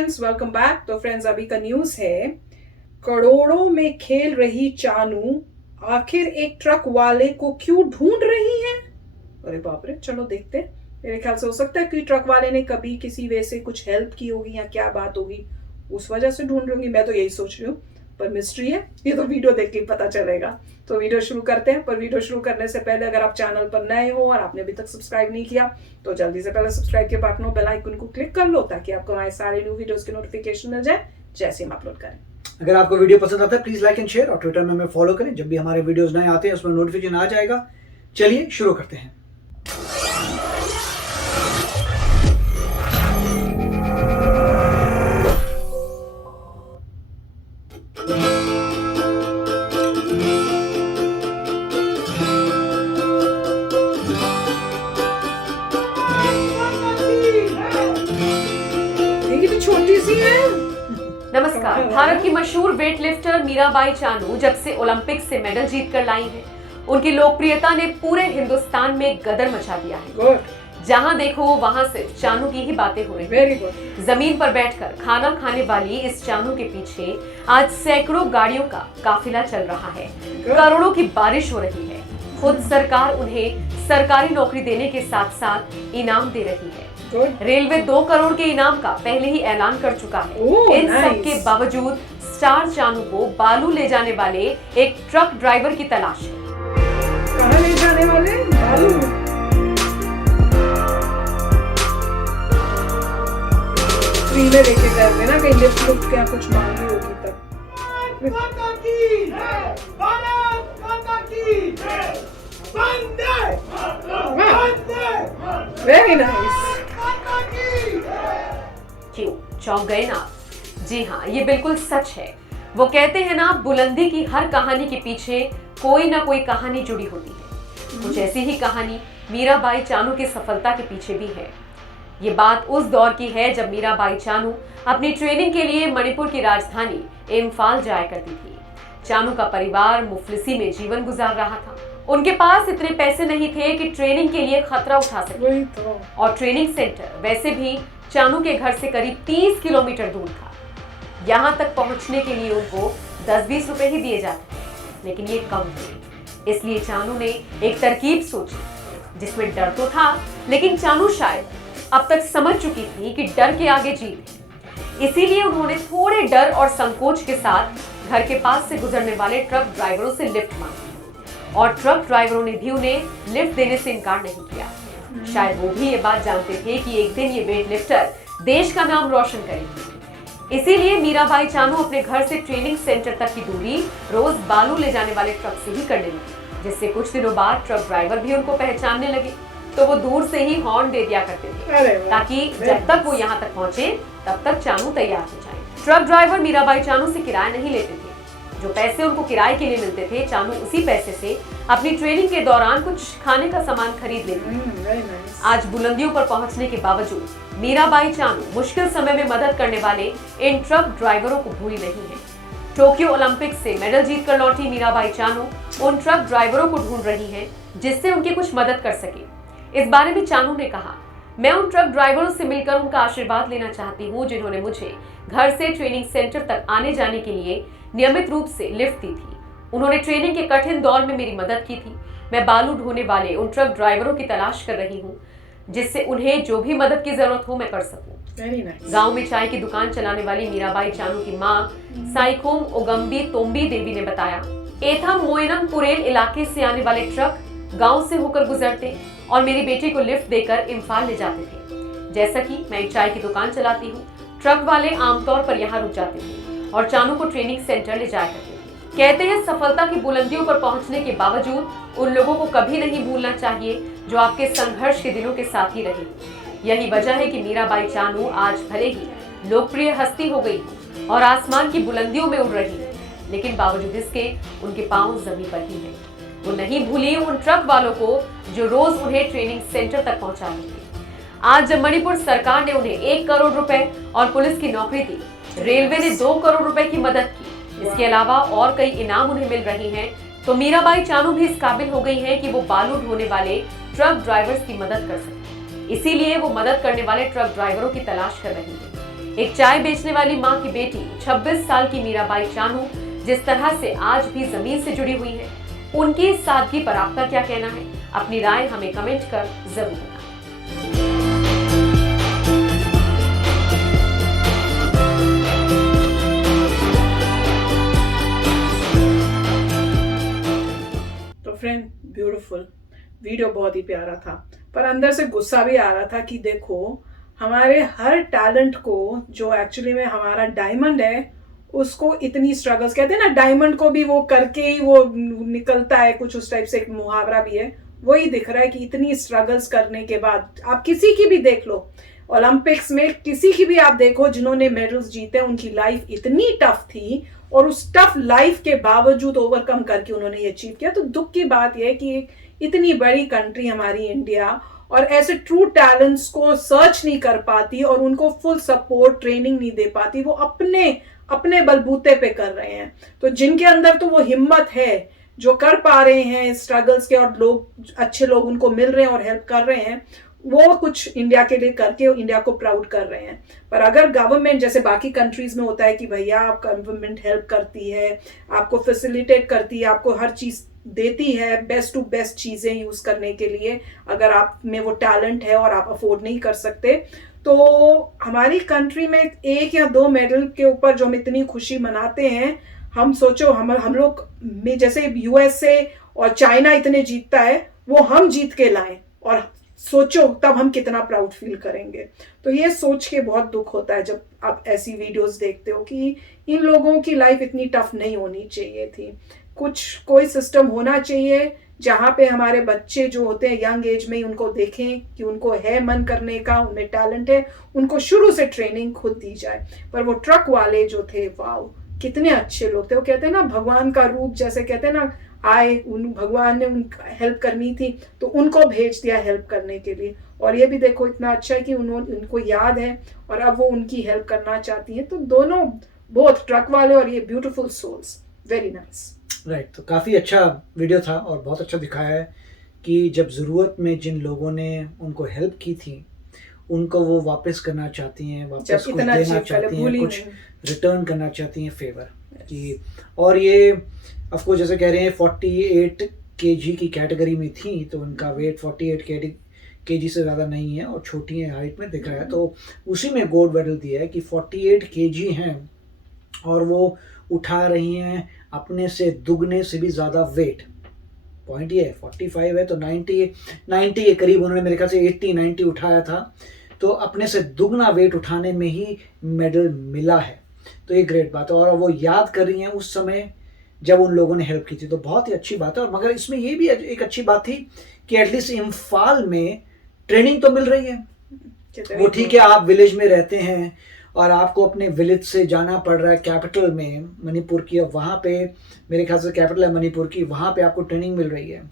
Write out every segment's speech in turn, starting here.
Friends, welcome back. तो friends, अभी का न्यूज है, करोड़ों में खेल रही चानू आखिर एक ट्रक वाले को क्यों ढूंढ रही है। अरे बाप रे, चलो देखते हैं। मेरे ख्याल से हो सकता है कि ट्रक वाले ने कभी किसी वे से कुछ हेल्प की होगी या क्या बात होगी, उस वजह से ढूंढ रही होंगी। मैं तो यही सोच रही हूँ, पर मिस्ट्री है, ये तो वीडियो देख के पता चलेगा। तो वीडियो शुरू करते हैं। पर वीडियो शुरू करने से पहले अगर आप चैनल पर नए हो और आपने अभी तक सब्सक्राइब नहीं किया तो जल्दी से पहले सब्सक्राइब के बटन बेल आइकन को क्लिक कर लो, ताकि आपको हमारे सारे न्यू वीडियोस की नोटिफिकेशन मिल जाए जैसे हम अपलोड करें। अगर आपको वीडियो पसंद आता है प्लीज लाइक एंड शेयर, और ट्विटर में हमें फॉलो करें। जब भी हमारे वीडियोस नए आते हैं उसमें नोटिफिकेशन आ जाएगा। चलिए शुरू करते हैं। ये तो छोटी सी है। नमस्कार। भारत की मशहूर वेटलिफ्टर मीराबाई चानू जब से ओलंपिक से मेडल जीतकर लाई हैं, उनकी लोकप्रियता ने पूरे हिंदुस्तान में गदर मचा दिया है। गुड। जहां देखो वहां सिर्फ चानू की ही बातें हो रही हैं। Very good. जमीन पर बैठकर खाना खाने वाली इस चानू के पीछे आज सैकड़ों गाड़ियों का काफिला चल रहा है। करोड़ों की बारिश हो रही है। खुद सरकार उन्हें सरकारी नौकरी देने के साथ साथ इनाम दे रही है। रेलवे 2 करोड़ के इनाम का पहले ही ऐलान कर चुका है। इन सब के बावजूद स्टार चानू को बालू ले जाने वाले एक ट्रक ड्राइवर की तलाश है। कहाँ ले जाने वाले? बालू। फ्री में लेके गए ना, कहीं लिफ्ट लुफ्ट क्या कुछ मांगी होगी तब। माता की जय, भारत माता की जय, वंदे वंदे। Very nice. माता की जय। क्यों चौंक गए ना? जी हाँ, ये बिल्कुल सच है। वो कहते हैं ना, बुलंदी की हर कहानी के पीछे कोई ना कोई कहानी जुड़ी होती है। कुछ ऐसी ही कहानी मीराबाई चानू की सफलता के पीछे भी है। ये बात उस दौर की है जब मीराबाई चानू अपनी ट्रेनिंग के लिए मणिपुर की राजधानी इम्फाल जाया करती थी। चानू का परिवार मुफलिसी में जीवन गुजार रहा था। उनके पास इतने पैसे नहीं थे कि ट्रेनिंग के लिए खतरा उठा सके, और ट्रेनिंग सेंटर वैसे भी चानू के घर से करीब 30 किलोमीटर दूर था। यहाँ तक पहुंचने के लिए उनको 10-20 रुपए ही दिए जाते थे, लेकिन ये कम थे। इसलिए चानू ने एक तरकीब सोची जिसमें डर तो था, लेकिन चानू शायद अब तक समझ चुकी थी कि डर के आगे जीत है। इसीलिए उन्होंने थोड़े डर और संकोच के साथ घर के पास से गुजरने वाले ट्रक ड्राइवरों से लिफ्ट मांगी, और ट्रक ड्राइवरों ने भी उन्हें लिफ्ट देने से इनकार नहीं किया। शायद वो भी ये बात जानते थे कि एक दिन ये वेटलिफ्टर देश का नाम रोशन करेगी। इसीलिए मीराबाई चानू अपने घर से ट्रेनिंग सेंटर तक की दूरी रोज बालू ले जाने वाले ट्रक से ही करने लगी, जिससे कुछ दिनों बाद ट्रक ड्राइवर भी उनको पहचानने लगे। तो वो दूर से ही हॉर्न दे दिया करते थे, ताकि जब तक वो यहाँ तक पहुंचे तब तक चानू तैयार हो जाए। ट्रक ड्राइवर मीराबाई चानू से किराया नहीं लेते थे। जो पैसे उनको किराए के लिए मिलते थे, चानू उसी पैसे से अपनी ट्रेनिंग के दौरान कुछ खाने का सामान खरीद लेती। आज बुलंदियों पर पहुंचने के बावजूद मीराबाई चानू मुश्किल समय में मदद करने वाले इन ट्रक ड्राइवरों को भूली नहीं है। टोक्यो ओलंपिक से मेडल जीतकर लौटी मीराबाई चानू उन ट्रक ड्राइवरों को ढूंढ रही है जिससे उनकी कुछ मदद कर सके। इस बारे में चानू ने कहा, मैं उन ट्रक ड्राइवरों से मिलकर उनका आशीर्वाद लेना चाहती हूँ जिन्होंने मुझे घर से ट्रेनिंग सेंटर तक आने जाने के लिए नियमित रूप से लिफ्ट दी थी। उन्होंने ट्रेनिंग के कठिन दौर में मेरी मदद की थी। मैं बालू ढोने वाले उन ट्रक ड्राइवरों की तलाश कर रही हूँ जिससे उन्हें जो भी मदद की जरूरत हो मैं कर सकूं। गांव में चाय की दुकान चलाने वाली मीराबाई चानू की मां साइखोम ओगंबी तोम्बी देवी ने बताया, एथम मोइनम पुरेल इलाके से आने वाले ट्रक गांव से होकर गुजरते और मेरी बेटी को लिफ्ट देकर इम्फाल ले जाते थे। जैसा कि मैं एक चाय की दुकान चलाती हूँ, ट्रक वाले आमतौर पर यहाँ रुक जाते थे और चानू को ट्रेनिंग सेंटर ले जाया करते थे। कहते हैं, सफलता की बुलंदियों पर पहुंचने के बावजूद उन लोगों को कभी नहीं भूलना चाहिए जो आपके संघर्ष के दिनों के साथ ही रहे। यही वजह है कि मीराबाई चानू आज भले ही लोकप्रिय हस्ती हो गई और आसमान की बुलंदियों में उड़ रही है, लेकिन बावजूद इसके उनके पांव जमीन पर ही है। वो नहीं भूली उन ट्रक वालों को जो रोज उन्हें ट्रेनिंग सेंटर तक पहुंचा रहे थे। आज जब मणिपुर सरकार ने उन्हें 1 करोड़ रुपए और पुलिस की नौकरी दी, रेलवे ने 2 करोड़ रुपए की मदद की, इसके अलावा और कई इनाम उन्हें मिल रहे हैं, तो मीराबाई चानू भी इस काबिल हो गई है कि वो बालू ढोने वाले ट्रक ड्राइवर्स की मदद कर सके। इसीलिए वो मदद करने वाले ट्रक ड्राइवरों की तलाश कर रही है। एक चाय बेचने वाली माँ की बेटी 26 साल की मीराबाई चानू जिस तरह से आज भी जमीन से जुड़ी हुई है, उनकी इस सादगी पर आपका क्या कहना है? अपनी राय हमें कमेंट कर जरूर बताएं। तो फ्रेंड, ब्यूटीफुल वीडियो, बहुत ही प्यारा था, पर अंदर से गुस्सा भी आ रहा था कि देखो हमारे हर टैलेंट को, जो एक्चुअली में हमारा डायमंड है, उसको इतनी स्ट्रगल्स, कहते हैं ना डायमंड को भी वो करके ही वो निकलता है, कुछ उस टाइप से एक मुहावरा भी है, वही दिख रहा है कि इतनी स्ट्रगल्स करने के बाद, आप किसी की भी देख लो, ओलंपिक्स में किसी की भी आप देखो जिन्होंने मेडल्स जीते, उनकी लाइफ इतनी टफ थी और उस टफ लाइफ के बावजूद ओवरकम करके उन्होंने ये अचीव किया। तो दुख की बात यह है कि इतनी बड़ी कंट्री हमारी इंडिया और ऐसे ट्रू टैलेंट्स को सर्च नहीं कर पाती और उनको फुल सपोर्ट, ट्रेनिंग नहीं दे पाती, वो अपने बलबूते पे कर रहे हैं। तो जिनके अंदर तो वो हिम्मत है, जो कर पा रहे हैं स्ट्रगल्स के, और लोग, अच्छे लोग उनको मिल रहे हैं और हेल्प कर रहे हैं, वो कुछ इंडिया के लिए करके इंडिया को प्राउड कर रहे हैं। पर अगर गवर्नमेंट, जैसे बाकी कंट्रीज में होता है कि भैया आप गवर्नमेंट हेल्प करती है, आपको फैसिलिटेट करती है, आपको हर चीज देती है, बेस्ट टू बेस्ट चीजें यूज करने के लिए, अगर आप में वो टैलेंट है और आप अफोर्ड नहीं कर सकते, तो हमारी कंट्री में 1 या 2 मेडल के ऊपर जो हम इतनी खुशी मनाते हैं, हम सोचो हम लोग में, जैसे यूएसए और चाइना इतने जीतता है, वो हम जीत के लाएं, और सोचो तब हम कितना प्राउड फील करेंगे। तो ये सोच के बहुत दुख होता है जब आप ऐसी वीडियोस देखते हो कि इन लोगों की लाइफ इतनी टफ नहीं होनी चाहिए थी। कोई सिस्टम होना चाहिए जहाँ पे हमारे बच्चे जो होते हैं यंग एज में ही उनको देखें कि उनको है मन करने का, उनमें टैलेंट है, उनको शुरू से ट्रेनिंग खुद दी जाए। पर वो ट्रक वाले जो थे, वाओ कितने अच्छे लोग थे। वो कहते हैं ना भगवान का रूप, जैसे कहते हैं ना आए, भगवान ने उनका हेल्प करनी थी तो उनको भेज दिया हेल्प करने के लिए। और ये भी देखो इतना अच्छा है कि उनको याद है और अब वो उनकी हेल्प करना चाहती है। तो दोनों, बोथ ट्रक वाले और ये, beautiful souls, very nice. Right, तो काफ़ी अच्छा वीडियो था और बहुत अच्छा दिखाया है कि जब ज़रूरत में जिन लोगों ने उनको हेल्प की थी, उनको वो वापस करना चाहती हैं, वापस कुछ देना चाहती हैं, कुछ रिटर्न करना चाहती हैं फेवर की। और ये ऑफकोर्स जैसे कह रहे हैं 48 kg की कैटेगरी में थी, तो उनका वेट 48 kg से ज़्यादा नहीं है और छोटी है हाइट में, दिख रहा है। तो उसी में गोल्ड मेडल दिया है कि 48 kg हैं और वो उठा रही हैं अपने से दुगने से भी ज़्यादा वेट। पॉइंट ये है 45 है तो 90 के करीब उन्होंने, मेरे ख्याल से 80-90 उठाया था, तो अपने से दुगना वेट उठाने में ही मेडल मिला है। तो ये ग्रेट बात है और वो याद कर रही हैं उस समय जब उन लोगों ने हेल्प की थी, तो बहुत ही अच्छी बात है। और मगर इसमें ये भी एक अच्छी बात थी कि एटलीस्ट इम्फाल में ट्रेनिंग तो मिल रही है। वो ठीक है, आप विलेज में रहते हैं और आपको अपने विलेज से जाना पड़ रहा है कैपिटल में मणिपुर की, और वहाँ पे मेरे ख्याल से कैपिटल है मणिपुर की, वहाँ पे आपको ट्रेनिंग मिल रही है।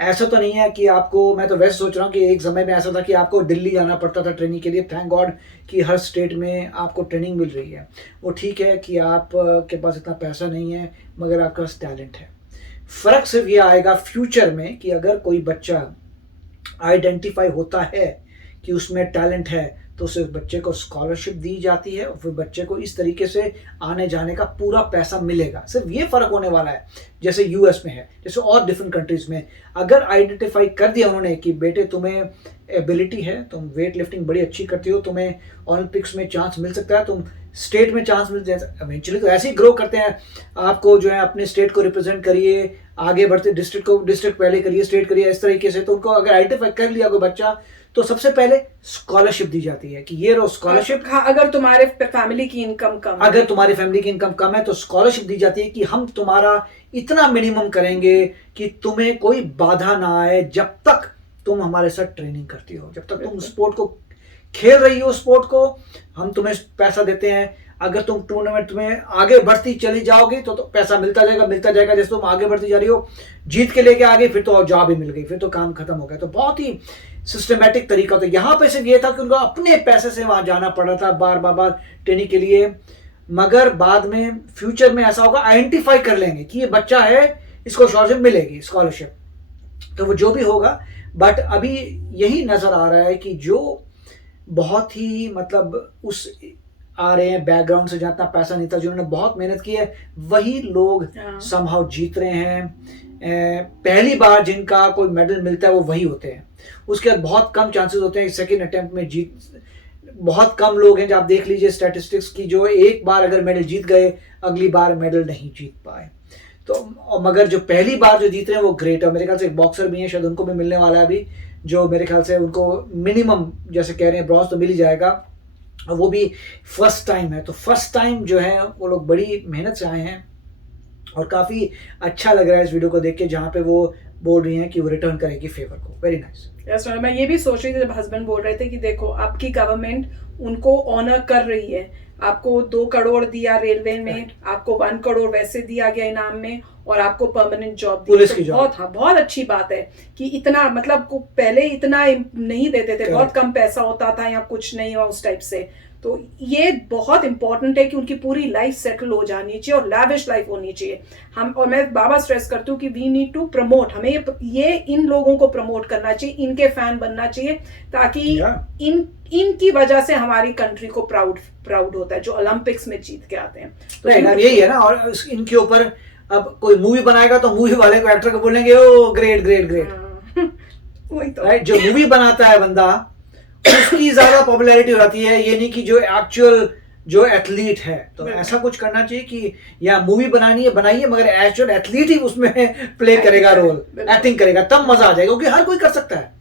ऐसा तो नहीं है कि आपको, मैं तो वैसे सोच रहा हूँ कि एक समय में ऐसा था कि आपको दिल्ली जाना पड़ता था ट्रेनिंग के लिए। थैंक गॉड कि हर स्टेट में आपको ट्रेनिंग मिल रही है। वो ठीक है कि आप के पास इतना पैसा नहीं है मगर आपके पास टैलेंट है। फ़र्क सिर्फ ये आएगा फ्यूचर में कि अगर कोई बच्चा आइडेंटिफाई होता है कि उसमें टैलेंट है तो उस बच्चे को स्कॉलरशिप दी जाती है और फिर बच्चे को इस तरीके से आने जाने का पूरा पैसा मिलेगा। सिर्फ ये फ़र्क होने वाला है, जैसे यूएस में है, जैसे और डिफरेंट कंट्रीज़ में। अगर आइडेंटिफाई कर दिया उन्होंने कि बेटे तुम्हें एबिलिटी है, तुम वेट लिफ्टिंग बड़ी अच्छी करती हो, तुम्हें ओलंपिक्स में चांस मिल सकता है, तुम स्टेट में चांस मिल जाए, इवेंचुअली तो ऐसे ही ग्रो करते हैं। आपको जो है अपने स्टेट को रिप्रेजेंट करिए, आगे बढ़ते डिस्ट्रिक्ट पहले करिए, स्टेट करिए, इस तरीके से। तो उनको अगर आइडेंटिफाई कर लिया कोई बच्चा तो सबसे पहले स्कॉलरशिप दी जाती है कि ये रो स्कॉलरशिप। हाँ, अगर तुम्हारे फैमिली की इनकम कम, अगर तुम्हारी फैमिली की इनकम कम है तो स्कॉलरशिप दी जाती है कि हम तुम्हारा इतना मिनिमम करेंगे कि तुम्हें कोई बाधा ना आए जब तक तुम हमारे साथ ट्रेनिंग करती हो, जब तक तुम स्पोर्ट को खेल रही हो, स्पोर्ट को हम तुम्हें पैसा देते हैं। अगर तुम टूर्नामेंट में आगे बढ़ती चली जाओगी तो पैसा मिलता जाएगा। जैसे तुम आगे बढ़ती जा रही हो, जीत के लेके आगे, फिर तो जॉब ही मिल गई, फिर तो काम खत्म हो गया। तो बहुत ही सिस्टमेटिक तरीका। तो यहाँ पे सिर्फ ये था कि उनको अपने पैसे से वहां जाना पड़ रहा था बार ट्रेनिंग के लिए। मगर बाद में फ्यूचर में ऐसा होगा, आइडेंटिफाई कर लेंगे कि ये बच्चा है, इसको स्कॉलरशिप मिलेगी, स्कॉलरशिप तो वो जो भी होगा। बट अभी यही नजर आ रहा है कि जो बहुत ही मतलब उस आ रहे हैं बैकग्राउंड से, जहाँ इतना पैसा नहीं था, जिन्होंने बहुत मेहनत की है, वही लोग समहाउ जीत रहे हैं। पहली बार जिनका कोई मेडल मिलता है वो वही होते हैं, उसके बाद बहुत कम चांसेस होते हैं सेकेंड अटेम्प्ट में जीत। बहुत कम लोग हैं, जब आप देख लीजिए स्टैटिस्टिक्स की, जो एक बार अगर मेडल जीत गए अगली बार मेडल नहीं जीत पाए। तो मगर जो पहली बार जो जीत रहे हैं वो ग्रेट है। मेरे ख्याल से एक बॉक्सर भी है, शायद उनको भी मिलने वाला है अभी, जो मेरे ख्याल से उनको मिनिमम जैसे कह रहे हैं ब्रॉन्ज तो मिल ही जाएगा, और वो भी फर्स्ट टाइम है। तो फर्स्ट टाइम जो है वो लोग बड़ी मेहनत से आए हैं, और काफ़ी अच्छा लग रहा है इस वीडियो को देख के, जहाँ पे वो बोल रही हैं कि वो रिटर्न करेगी फेवर को। Very nice. यस, मैं ये भी सोच रही थी जब हस्बैंड बोल रहे थे कि देखो आपकी गवर्नमेंट उनको ऑनर कर रही है, आपको 2 करोड़ दिया रेलवे में, आपको 1 करोड़ वैसे दिया गया इनाम में, और आपको परमानेंट जॉब दी। पुलिस की जॉब। बहुत अच्छी बात है कि इतना, मतलब पहले इतना नहीं देते थे, बहुत कम पैसा होता था या कुछ नहीं हुआ उस टाइप से। तो ये बहुत इंपॉर्टेंट है कि उनकी पूरी लाइफ सेटल हो जानी चाहिए और लैविश लाइफ होनी चाहिए। हम, और मैं बाबा स्ट्रेस करती हूँ कि वी नीड टू प्रमोट, हमें ये इन लोगों को प्रमोट करना चाहिए, इनके फैन बनना चाहिए, ताकि इनकी वजह से हमारी कंट्री को प्राउड होता है, जो ओलंपिक्स में जीत के आते हैं। तो यही है ना। और इनके ऊपर अब कोई मूवी बनाएगा तो मूवी वाले को, एक्टर को बोलेंगे ओ ग्रेट ग्रेट ग्रेट। वही तो राइट, जो मूवी बनाता है बंदा उसकी ज्यादा पॉपुलैरिटी हो जाती है, ये नहीं कि जो एक्चुअल जो एथलीट है। तो ऐसा कुछ करना चाहिए कि या मूवी बनाइए मगर एक्चुअल एथलीट ही उसमें प्ले करेगा रोल, एक्टिंग करेगा, तब मजा आ जाएगा। क्योंकि हर कोई कर सकता है,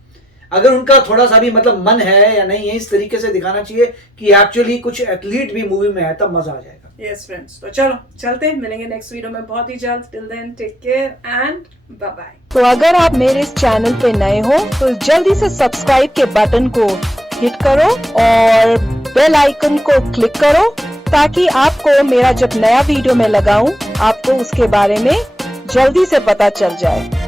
अगर उनका थोड़ा सा भी मतलब मन है या नहीं है, इस तरीके से दिखाना चाहिए कि एक्चुअली कुछ एथलीट भी मूवी में है, तब मजा आ जाएगा। यस फ्रेंड्स, तो चलो चलते हैं, मिलेंगे नेक्स्ट वीडियो में बहुत ही जल्द। Till then take care and bye bye. तो अगर आप मेरे इस चैनल पे नए हो तो जल्दी से सब्सक्राइब के बटन को हिट करो और बेल आइकन को क्लिक करो, ताकि आपको मेरा जब नया वीडियो मैं लगाऊं आपको उसके बारे में जल्दी से पता चल जाए।